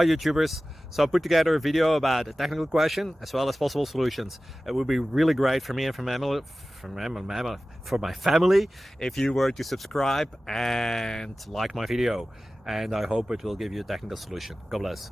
Hi YouTubers. So I put together a video about a technical question as well as possible solutions. It would be really great for me and for my family if you were to subscribe and like my video, and I hope it will give you a technical solution. God bless.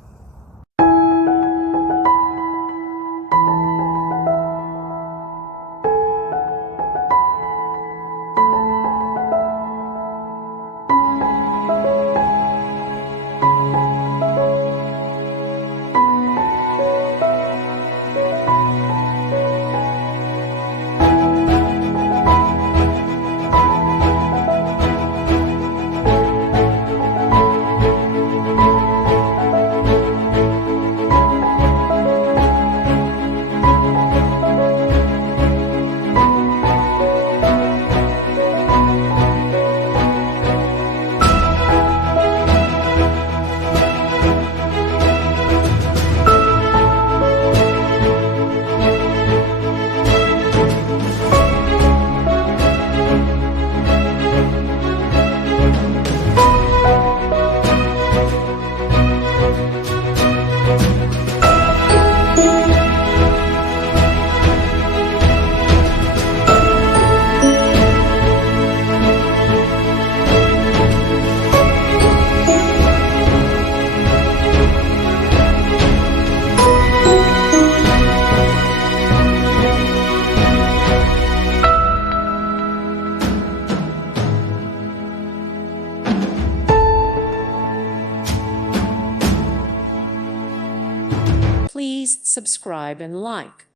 Please subscribe and like.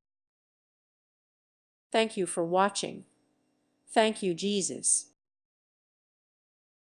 Thank you for watching. Thank you, Jesus.